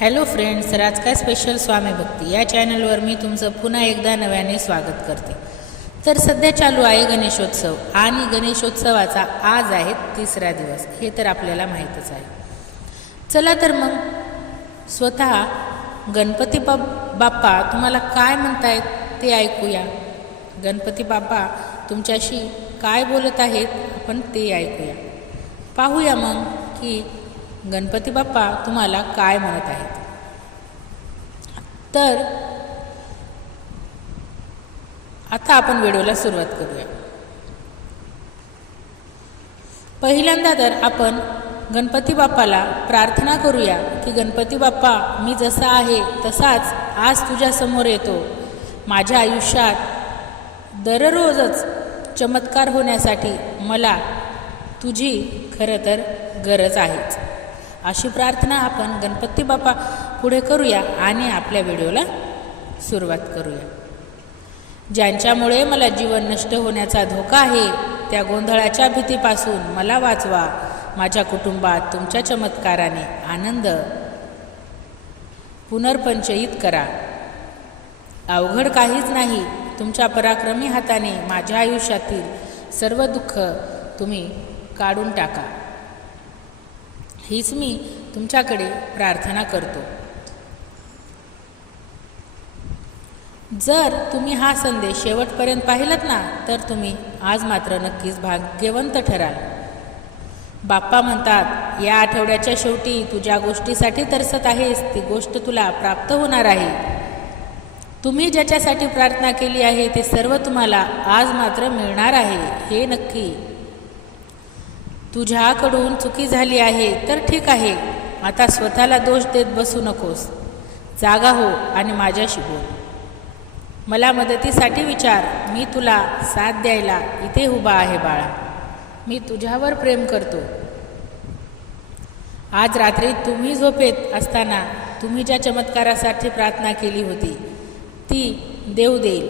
Hello friends राजकाय special Swami भक्ती? या चॅनलवर मी तुमचं पुन्हा एकदा नव्याने स्वागत करते. तर सध्या चालू आहे गणेशोत्सव आणि गणेशोत्सवाचा आज आहे तिसरा दिवस. हे तर आपल्याला माहीतच आहे. चला तर मग स्वतः गणपती बाप बाप्पा तुम्हाला काय म्हणतायत ते ऐकूया. गणपती बाप्पा तुमच्याशी काय बोलत आहेत आपण ते ऐकूया. पाहूया मग की गणपती बाप्पा तुम्हाला काय म्हणत आहेत? तर आता आपण व्हिडिओला सुरुवात करूया. पहिल्यांदा तर आपण गणपती बाप्पाला प्रार्थना करूया की गणपती बाप्पा मी जसा आहे तसाच आज तुझ्यासमोर येतो. माझ्या आयुष्यात दररोजच चमत्कार होण्यासाठी मला तुझी खरं तर गरज आहेच. अशी प्रार्थना आपण गणपती बाप्पा पुढे करूया आणि आपल्या व्हिडिओला सुरुवात करूया. ज्यांच्यामुळे मला जीवन नष्ट होण्याचा धोका आहे त्या गोंधळाच्या भीतीपासून मला वाचवा. माझ्या कुटुंबात तुमच्या चमत्काराने आनंद पुनर्पंचयित करा. अवघड काहीच नाही तुमच्या पराक्रमी हाताने माझ्या आयुष्यातील सर्व दुःख तुम्ही काढून टाका. हीच मी तुमच्याकडे प्रार्थना करतो. जर तुम्ही हा संदेश शेवटपर्यंत पाहिलात ना तर तुम्ही आज मात्र नक्कीच भाग्यवंत ठराल. बाप्पा म्हणतात या आठवड्याच्या शेवटी तू ज्या गोष्टीसाठी तरसत आहेस ती गोष्ट तुला प्राप्त होणार आहे. तुम्ही ज्याच्यासाठी प्रार्थना केली आहे ते सर्व तुम्हाला आज मात्र मिळणार आहे हे नक्की तुझ्याकडून चुकी झाली आहे तर ठीक आहे. आता स्वतःला दोष देत बसू नकोस. जागा हो आणि माझ्याशी बोल. मला मदतीसाठी विचार. मी तुला साथ द्यायला इथे उभा आहे बाळा. मी तुझ्यावर प्रेम करतो. आज रात्री तुम्ही झोपेत असताना तुम्ही ज्या चमत्कारासाठी प्रार्थना केली होती ती देव देईल.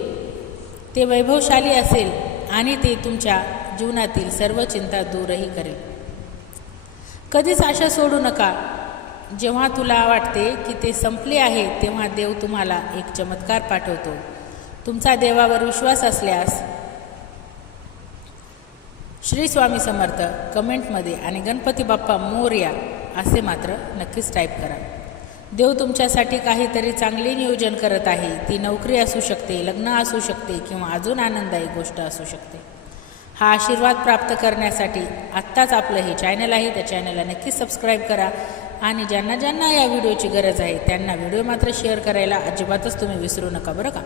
ते वैभवशाली असेल आणि ते तुमच्या जीवनातील सर्व चिंता दूरही करेल. कधीच आशा सोडू नका. जेव्हा तुला वाटते की ते संपले आहे तेव्हा देव तुम्हाला एक चमत्कार पाठवतो. तुमचा देवावर विश्वास असल्यास श्री स्वामी समर्थ कमेंटमध्ये आणि गणपती बाप्पा मोर्या असे मात्र नक्कीच टाईप करा. देव तुमच्यासाठी काहीतरी चांगले नियोजन करत आहे. ती नोकरी असू शकते लग्न असू शकते किंवा अजून आनंददायी गोष्ट असू शकते. हा आशीर्वाद प्राप्त करण्यासाठी आत्ताच आपलं हे चॅनल आहे. त्या चॅनलला नक्कीच सबस्क्राईब करा. आणि ज्यांना ज्यांना या व्हिडिओची गरज आहे त्यांना व्हिडिओ मात्र शेअर करायला अजिबातच तुम्ही विसरू नका बरं का?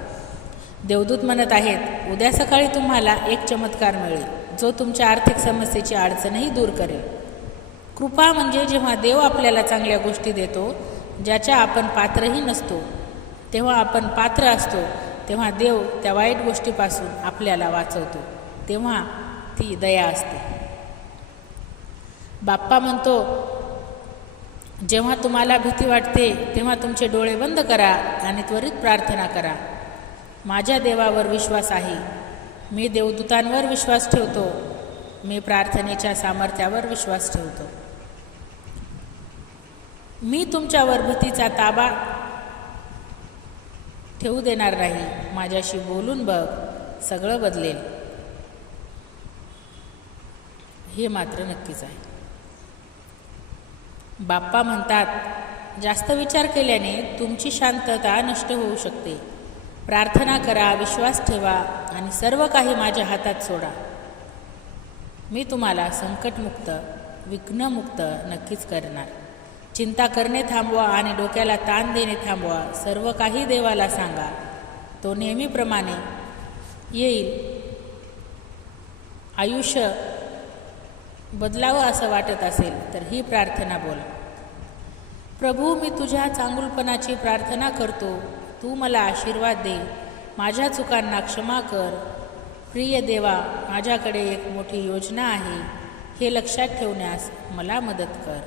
देवदूत म्हणत आहेत उद्या सकाळी तुम्हाला एक चमत्कार मिळेल. जो तुमच्या आर्थिक समस्येची अडचणही दूर करेल. कृपा म्हणजे जेव्हा देव आपल्याला चांगल्या गोष्टी देतो ज्याच्या आपण पात्रही नसतो तेव्हा आपण पात्र असतो तेव्हा देव त्या वाईट गोष्टीपासून आपल्याला वाचवतो. तेव्हा ती दया असते. बाप्पा म्हणतो जेव्हा तुम्हाला भीती वाटते तेव्हा तुमचे डोळे बंद करा आणि त्वरित प्रार्थना करा. माझ्या देवावर विश्वास आहे. मी देवदूतांवर विश्वास ठेवतो. मी प्रार्थनेच्या सामर्थ्यावर विश्वास ठेवतो. मी तुमच्यावर भीतीचा ताबा ठेवू देणार नाही. माझ्याशी बोलून बघ. सगळं बदलेल. हे मात्र नक्कीच आहे. बाप्पा म्हणतात जास्त विचार केल्याने तुमची शांतता नष्ट होऊ शकते. प्रार्थना करा विश्वास ठेवा आणि सर्व काही माझ्या हातात सोडा. मी तुम्हाला संकटमुक्त विघ्नमुक्त नक्कीच करणार. चिंता करणे थांबवा आणि डोक्याला ताण देणे थांबवा. सर्व काही देवाला सांगा. तो नेहमीप्रमाणे येईल. आयुष्य बदलावं असं वाटत असेल तर ही प्रार्थना बोल. प्रभू मी तुझ्या चांगुलपणाची प्रार्थना करतो. तू मला आशीर्वाद दे. माझ्या चुकांना क्षमा कर. प्रिय देवा माझ्याकडे एक मोठी योजना आहे. हे लक्षात ठेवण्यास मला मदत कर.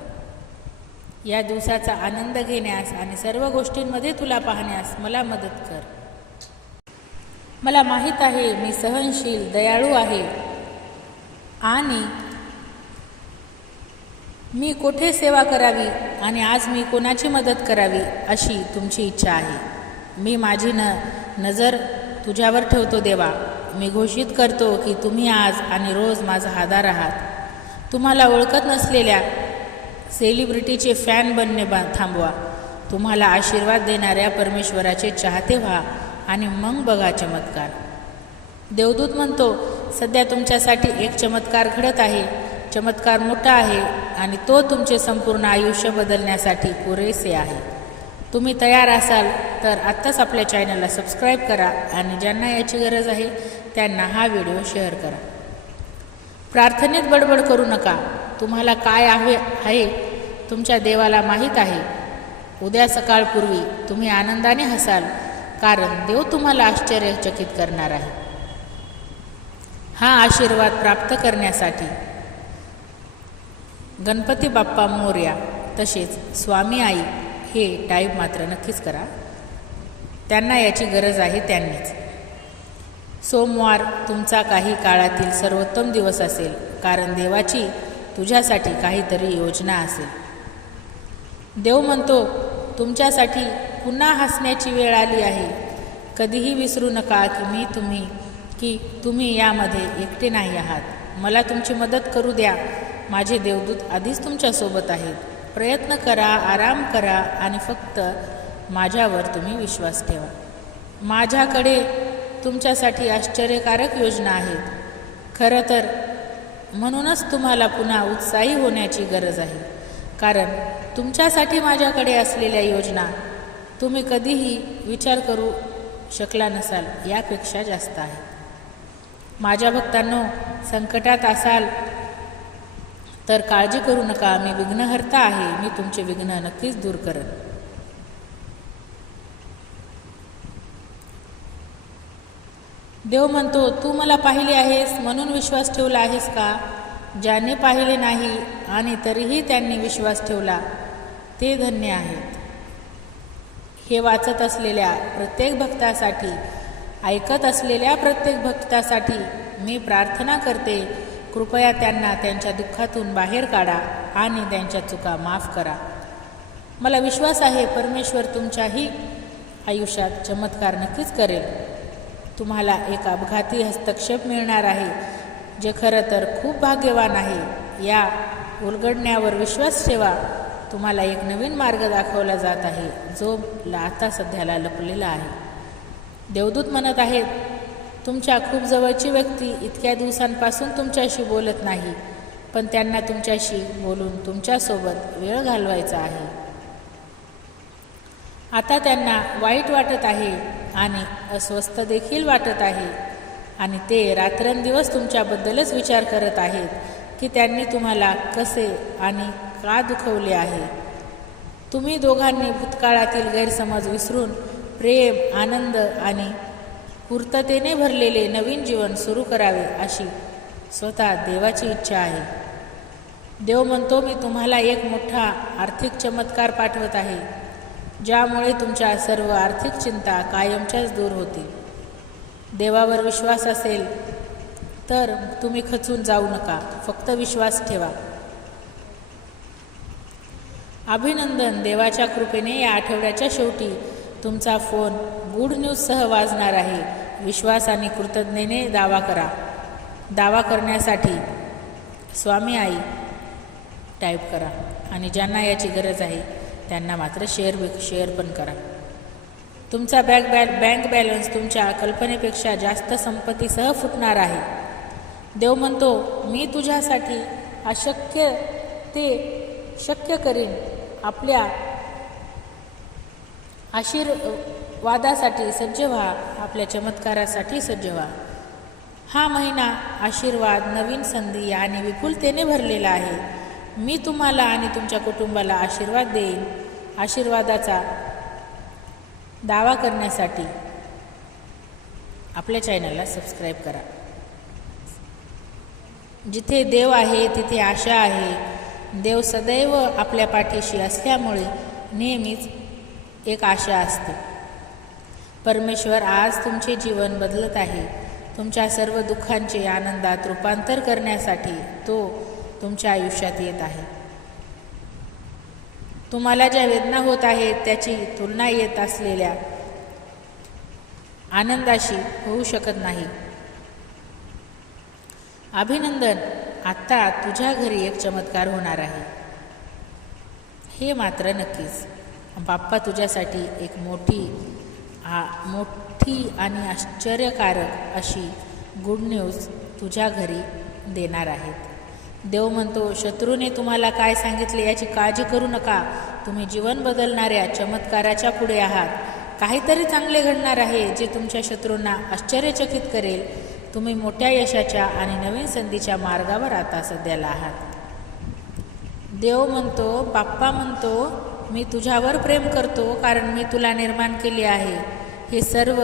या दिवसाचा आनंद घेण्यास आणि सर्व गोष्टींमध्ये तुला पाहण्यास मला मदत कर. मला माहीत आहे मी सहनशील दयाळू आहे. आणि मी कोठे सेवा करावी आणि आज मी कोणाची मदत करावी अशी तुमची इच्छा आहे. मी माझी न नजर तुझ्यावर ठेवतो देवा. मी घोषित करतो की तुम्ही आज आणि रोज माझा आधार आहात. तुम्हाला ओळखत नसलेल्या सेलिब्रिटीचे फॅन बनणे बा थांबवा. तुम्हाला आशीर्वाद देणाऱ्या परमेश्वराचे चाहते व्हा आणि मग बघा चमत्कार. देवदूत म्हणतो सध्या तुमच्यासाठी एक चमत्कार घडत आहे. चमत्कार मोठा आहे आणि तो तुमचे संपूर्ण आयुष्य बदलण्यासाठी पुरेसे आहे. तुम्ही तयार असाल तर आत्ताच आपल्या चॅनलला सबस्क्राईब करा आणि ज्यांना याची गरज आहे त्यांना हा व्हिडिओ शेअर करा. प्रार्थनेत बडबड करू नका. तुम्हाला काय आहे आहे तुमच्या देवाला माहीत आहे. उद्या सकाळपूर्वी तुम्ही आनंदाने हसाल कारण देव तुम्हाला आश्चर्यचकित करणार आहे. हा आशीर्वाद प्राप्त करण्यासाठी गणपती बाप्पा मोर्या तसेच स्वामी आई हे टाईप मात्र नक्कीच करा. त्यांना याची गरज आहे त्यांनीच. सोमवार तुमचा काही काळातील सर्वोत्तम दिवस असेल कारण देवाची तुझ्यासाठी काहीतरी योजना असेल. देव म्हणतो तुमच्यासाठी पुन्हा हसण्याची वेळ आली आहे. कधीही विसरू नका की मी तुम्ही की तुम्ही यामध्ये एकटे नाही आहात. मला तुमची मदत करू द्या. माझे देवदूत आधीच तुमच्यासोबत आहेत. प्रयत्न करा आराम करा आणि फक्त माझ्यावर तुम्ही विश्वास ठेवा. माझ्याकडे तुमच्यासाठी आश्चर्यकारक योजना आहेत. खरं तर म्हणूनच तुम्हाला पुन्हा उत्साही होण्याची गरज आहे. कारण तुमच्यासाठी माझ्याकडे असलेल्या योजना तुम्ही कधीही विचार करू शकला नसाल यापेक्षा जास्त आहे. माझ्या भक्तांनो संकटात असाल तर काळजी करू नका मी विघ्नहर्ता आहे मी तुमचे विघ्न नक्कीच दूर करत देव म्हणतो तू मला पाहिले आहेस म्हणून विश्वास ठेवला आहेस का? ज्याने पाहिले नाही आणि तरीही त्यांनी विश्वास ठेवला ते धन्य आहेत. हे वाचत असलेल्या प्रत्येक भक्तासाठी ऐकत असलेल्या प्रत्येक भक्तासाठी मी प्रार्थना करते कृपया त्यांना त्यांच्या दुःखातून बाहेर काढा आणि त्यांच्या चुका माफ करा. मला विश्वास आहे परमेश्वर तुमच्याही आयुष्यात चमत्कार नक्कीच करेल. तुम्हाला एक अपघाती हस्तक्षेप मिळणार आहे जे खरं तर खूप भाग्यवान आहे. या उलगडण्यावर विश्वास ठेवा. तुम्हाला एक नवीन मार्ग दाखवला जात आहे जो आता सध्याला लपलेला आहे. देवदूत म्हणत आहेत तुमच्या खूप जवळची व्यक्ती इतक्या दिवसांपासून तुमच्याशी बोलत नाही पण त्यांना तुमच्याशी बोलून तुमच्यासोबत वेळ घालवायचा आहे. आता त्यांना वाईट वाटत आहे आणि अस्वस्थ देखील वाटत आहे आणि ते रात्रंदिवस तुमच्याबद्दलच विचार करत आहेत की त्यांनी तुम्हाला कसे आणि का दुखवले आहे. तुम्ही दोघांनी भूतकाळातील गैरसमज विसरून प्रेम आनंद आणि पूर्ततेने भरलेले नवीन जीवन सुरू करावे अशी स्वतः देवाची इच्छा आहे. देव म्हणतो मी तुम्हाला एक मोठा आर्थिक चमत्कार पाठवत आहे ज्यामुळे तुमच्या सर्व आर्थिक चिंता कायमच्याच दूर होतील. देवावर विश्वास असेल तर तुम्ही खचून जाऊ नका फक्त विश्वास ठेवा. अभिनंदन देवाच्या कृपेने या आठवड्याच्या शेवटी तुमचा फोन गुड न्यूजसह वाजणार आहे. विश्वास आणि कृतज्ञतेने दावा करा. दावा करण्यासाठी स्वामी आई टाईप करा आणि ज्यांना याची गरज आहे त्यांना मात्र शेअर शेअर पण करा. तुमचा बँक बॅ बँक बॅलन्स तुमच्या कल्पनेपेक्षा जास्त संपत्तीसह फुटणार आहे. देव म्हणतो मी तुझ्यासाठी अशक्य ते शक्य करीन. आपल्या आशीर्वादासाठी सज्ज व्हा आपल्या चमत्कारासाठी सज्ज व्हा. हा महिना आशीर्वाद नवीन संधी आणि विपुलतेने भरलेला आहे. मी तुम्हाला आणि तुमच्या कुटुंबाला आशीर्वाद देईन. आशीर्वादाचा दावा करण्यासाठी आपल्या चॅनलला सबस्क्राईब करा. जिथे देव आहे तिथे आशा आहे. देव सदैव आपल्या पाठीशी असल्यामुळे नेहमीच एक आशा असते. परमेश्वर आज तुमचे जीवन बदलत आहे. तुमच्या सर्व दुःखांचे आनंदात रूपांतर करण्यासाठी तो तुमच्या आयुष्यात येत आहे. तुम्हाला ज्या वेदना होत आहेत त्याची तुलना येत असलेल्या आनंदाशी होऊ शकत नाही. अभिनंदन आत्ता तुझ्या घरी एक चमत्कार होणार आहे. हे मात्र नक्कीच. बाप्पा तुझ्यासाठी एक मोठी आ मोठी आणि आश्चर्यकारक अशी गुड न्यूज तुझ्या घरी देणार आहेत. देव म्हणतो शत्रूने तुम्हाला काय सांगितले याची काळजी करू नका. तुम्ही जीवन बदलणाऱ्या चमत्काराच्या पुढे आहात. काहीतरी चांगले घडणार आहे जे तुमच्या शत्रूंना आश्चर्यचकित करेल. तुम्ही मोठ्या यशाच्या आणि नवीन संधीच्या मार्गावर आता सध्याला आहात. देव म्हणतो बाप्पा म्हणतो मी तुझ्यावर प्रेम करतो कारण मी तुला निर्माण केले आहे. हे सर्व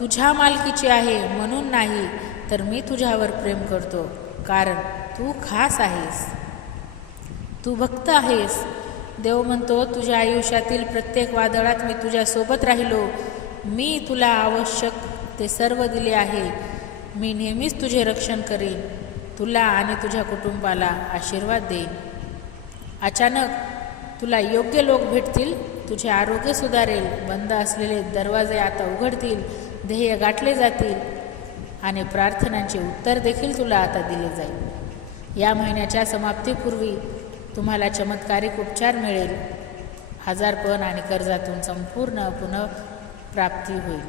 तुझ्या मालकीचे आहे म्हणून नाही तर मी तुझ्यावर प्रेम करतो कारण तू खास आहेस. तू भक्त आहेस. देव म्हणतो तुझ्या आयुष्यातील प्रत्येक वादळात मी तुझ्यासोबत राहिलो. मी तुला आवश्यक ते सर्व दिले आहे. मी नेहमीच तुझे रक्षण करेन. तुला आणि तुझ्या कुटुंबाला आशीर्वाद देईन. अचानक तुला योग्य लोक भेटतील तुझे आरोग्य सुधारेल बंद असलेले दरवाजे आता उघडतील ध्येय गाठले जातील आणि प्रार्थनांचे उत्तर देखील तुला आता दिले जाईल. या महिन्याच्या समाप्तीपूर्वी तुम्हाला चमत्कारिक उपचार मिळेल. आजारपण आणि कर्जातून संपूर्ण पुनःप्राप्ती होईल.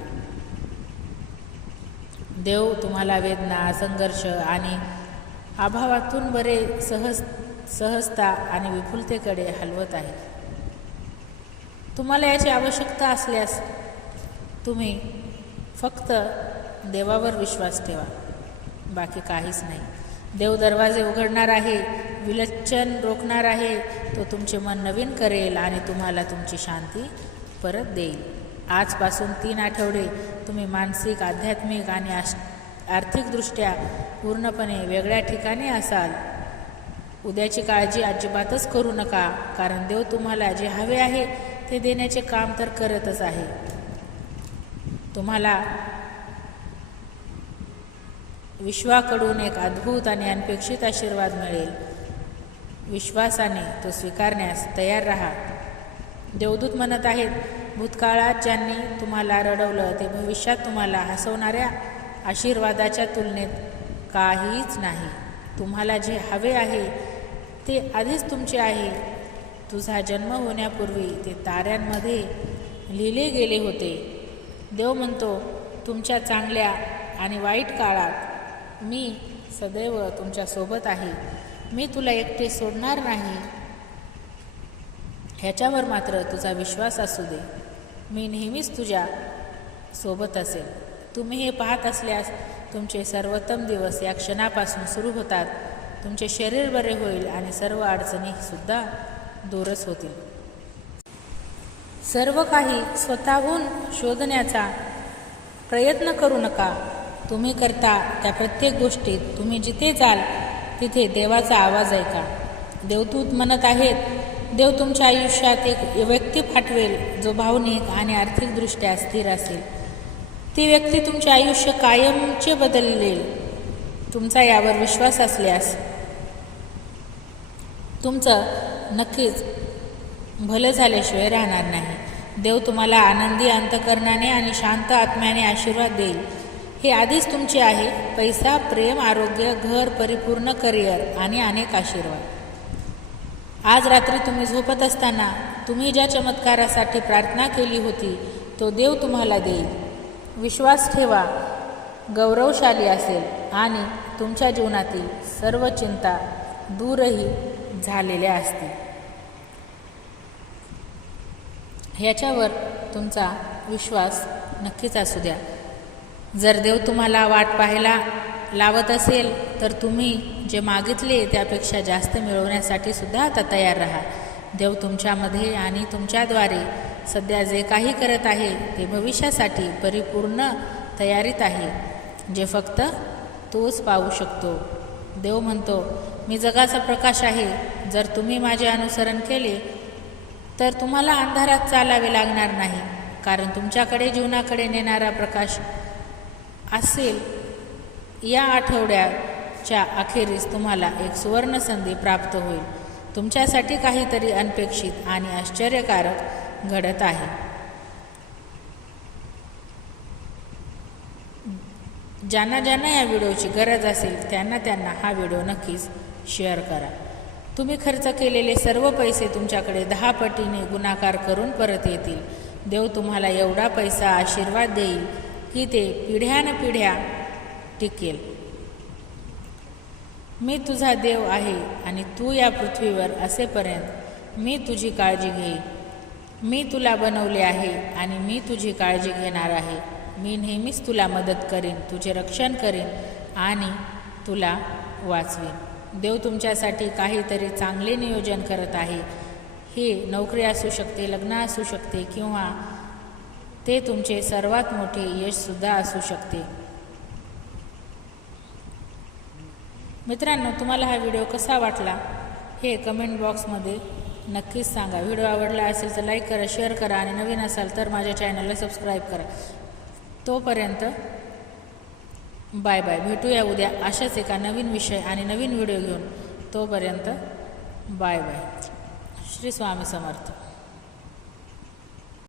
देव तुम्हाला वेदना संघर्ष आणि अभावातून बरे सहज सहजता आणि विपुलतेकडे हलवत आहे. तुम्हाला याची आवश्यकता असल्यास तुम्ही फक्त देवावर विश्वास ठेवा. बाकी काहीच नाही. देव दरवाजे उघडणार आहे विलचन रोखणार आहे तो तुमचे मन नवीन करेल आणि तुम्हाला तुमची शांती परत देईल. आजपासून तीन आठवडे तुम्ही मानसिक आध्यात्मिक आणि आर्थिकदृष्ट्या पूर्णपणे वेगळ्या ठिकाणी असाल. उद्याची काळजी अजिबातच करू नका कारण देव तुम्हाला जे हवे आहे ते देण्याचे काम तर करतच आहे. तुम्हाला विश्वाकडून एक अद्भुत आणि अनपेक्षित आशीर्वाद मिळेल. विश्वासाने तो स्वीकारण्यास तयार राहा. देवदूत म्हणत आहेत भूतकाळात ज्यांनी तुम्हाला रडवलं ते भविष्यात तुम्हाला हसवणाऱ्या आशीर्वादाच्या तुलनेत काहीच नाही. तुम्हाला जे हवे आहे ते आधीच तुमचे आहे. तुझा जन्म होण्यापूर्वी ते ताऱ्यांमध्ये लिहिले गेले होते. देव म्हणतो तुमच्या चांगल्या आणि वाईट काळात मी सदैव तुमच्यासोबत आहे. मी तुला एकटे सोडणार नाही. ह्याच्यावर मात्र तुझा विश्वास असू दे. मी नेहमीच तुझ्या सोबत असेल तुम्ही हे पाहत असल्यास तुमचे सर्वोत्तम दिवस या क्षणापासून सुरू होतात. तुमचे शरीर बरे होईल आणि सर्व अडचणीसुद्धा दूरच होतील. सर्व काही स्वतःहून शोधण्याचा प्रयत्न करू नका. तुम्ही करता त्या प्रत्येक गोष्टीत तुम्ही जिथे जाल तिथे देवाचा आवाज ऐका. देवदूत म्हणत आहेत देव तुमच्या आयुष्यात एक व्यक्ती पाठवेल जो भावनिक आणि आर्थिकदृष्ट्या स्थिर असेल. ती व्यक्ती तुमचे आयुष्य कायमचे बदलेल. तुमचा यावर विश्वास असल्यास तुमचं नक्कीच भलं झाल्याशिवाय राहणार नाही. देव तुम्हाला आनंदी अंतकरणाने आणि शांत आत्म्याने आशीर्वाद देईल. हे आधीच तुमचे आहे. पैसा प्रेम आरोग्य घर परिपूर्ण करिअर आणि अनेक आशीर्वाद. आज रात्री तुम्ही झोपत असताना तुम्ही ज्या चमत्कारासाठी प्रार्थना केली होती तो देव तुम्हाला देईल. विश्वास ठेवा. गौरवशाली असेल आणि तुमच्या जीवनातील सर्व चिंता दूरही झालेल्या असतील. ह्याच्यावर तुमचा विश्वास नक्कीच असू द्या. जर देव तुम्हाला वाट पाहायला लावत असेल तर तुम्ही जे मागितले त्यापेक्षा जास्त मिळवण्यासाठी सुद्धा आता तयार राहा. देव तुमच्यामध्ये आणि तुमच्याद्वारे सध्या जे काही करत आहे ते भविष्यासाठी परिपूर्ण तयारीत आहे. जे फक्त तोच पाहू शकतो. देव म्हणतो मी जगाचा प्रकाश आहे. जर तुम्ही माझे अनुसरण केले तर तुम्हाला अंधारात चालावे लागणार नाही कारण तुमच्याकडे जीवनाकडे नेणारा प्रकाश असेल. या आठवड्याच्या अखेरीस तुम्हाला एक सुवर्ण संधी प्राप्त होईल. तुमच्यासाठी काहीतरी अनपेक्षित आणि आश्चर्यकारक घडत आहे. ज्यांना ज्यांना या व्हिडिओची गरज असेल त्यांना त्यांना हा व्हिडिओ नक्कीच शेअर करा. तुम्ही खर्च केलेले सर्व पैसे तुमच्याकडे दहा पटीने गुणाकार करून परत येतील. देव तुम्हाला एवढा पैसा आशीर्वाद देईल की ते पिढ्यानपिढ्या टिकेल. मी तुझा देव आहे आणि तू या पृथ्वीवर असेपर्यंत मी तुझी काळजी घेईन. मी तुला बनवले आहे आणि मी तुझी काळजी घेणार आहे. मी नेहमीच तुला मदत करीन तुझे रक्षण करीन आणि तुला वाचवीन. देव तुमच्यासाठी काहीतरी चांगले नियोजन करत आहे. हे नोकरी असू शकते लग्न असू शकते किंवा ते तुमचे सर्वात मोठे यशसुद्धा असू शकते. मित्रांनो तुम्हाला हा व्हिडिओ कसा वाटला हे कमेंट बॉक्समध्ये नक्कीच सांगा. व्हिडिओ आवडला असेल तर लाईक करा शेअर करा आणि नवीन असाल तर माझ्या चॅनलला सबस्क्राईब करा. तोपर्यंत बाय बाय. भेटूया उद्या. अशाच एका नवीन विषय आणि नवीन व्हिडिओ घेऊन. तोपर्यंत बाय बाय. श्री स्वामी समर्थ.